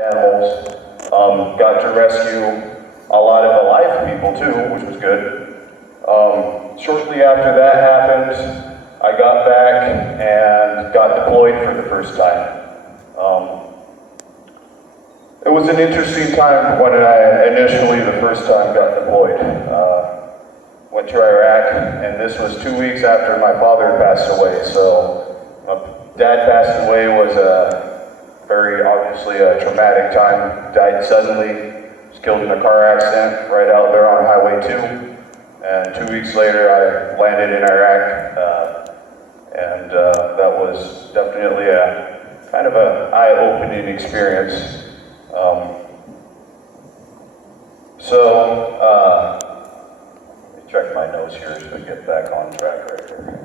animals. Got to rescue a lot of alive people too, which was good. Shortly after that happened, I got back and got deployed for the first time. It was an interesting time when I initially, the first time, got deployed. Went to Iraq, and this was 2 weeks after my father passed away. So, my dad passing away was very obviously a traumatic time. Died suddenly, was killed in a car accident right out there on Highway 2. And 2 weeks later, I landed in Iraq, and that was definitely a kind of an eye-opening experience. Let me check my notes here so we get back on track right here.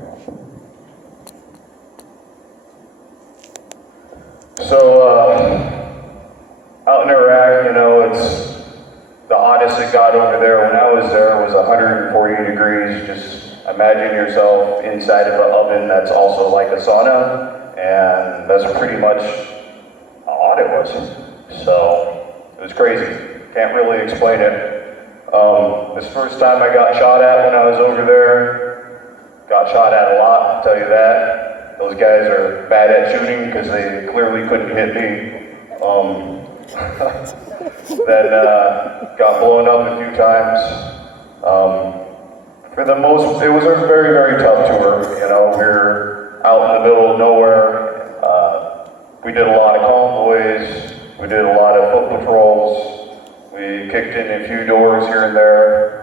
Out in Iraq, it's the hottest it got over there. When I was there, it was 140 degrees. Just imagine yourself inside of an oven that's also like a sauna, and that's pretty much how hot it was. So it was crazy. Can't really explain it. This first time I got shot at when I was over there, got shot at a lot, I'll tell you that. Those guys are bad at shooting because they clearly couldn't hit me. Then got blown up a few times. It was a very, very tough tour. We were out in the middle of nowhere. We did a lot of convoys. We did a lot of foot patrols. We kicked in a few doors here and there.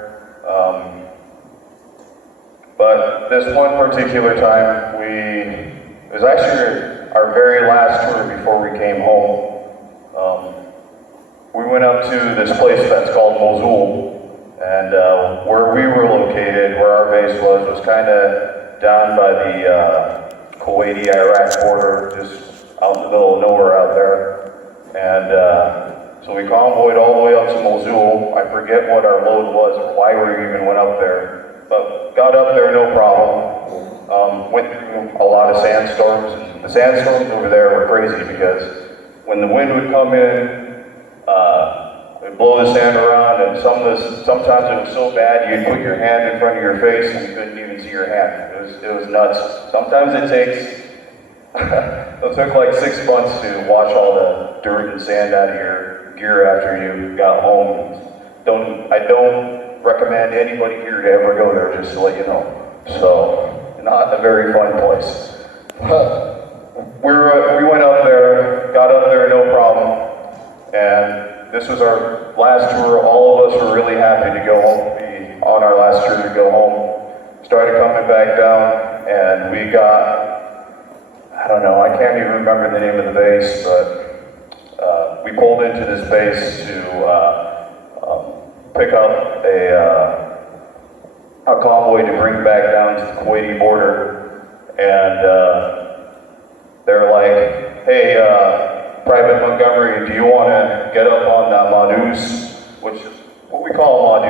But this one particular time, it was actually our very last tour before we came home. We went up to this place that's called Mosul, and where we were located, where our base was kind of down by the Kuwaiti-Iraq border, just out in the middle of nowhere out there. And so we convoyed all the way up to Mosul. I forget what our load was or why we even went up there, but got up there no problem. Went through a lot of sandstorms. And the sandstorms over there were crazy because when the wind would come in, it'd blow the sand around, and sometimes it was so bad you'd put your hand in front of your face and you couldn't even see your hand. It was nuts. Sometimes it took like 6 months to wash all the dirt and sand out of your gear after you got home. I don't recommend anybody here to ever go there, just to let you know. So, not a very fun place. We went up there, got up there no problem, and this was our last tour. All of us were really happy to go home, be on our last tour to go home. Started coming back down, and we got, I don't know, I can't even remember the name of the base, but we pulled into this base to pick up a convoy to bring back down to the Kuwaiti border, and they're like, hey, Private Montgomery, do you want to get up on that Madus, what we call Madus?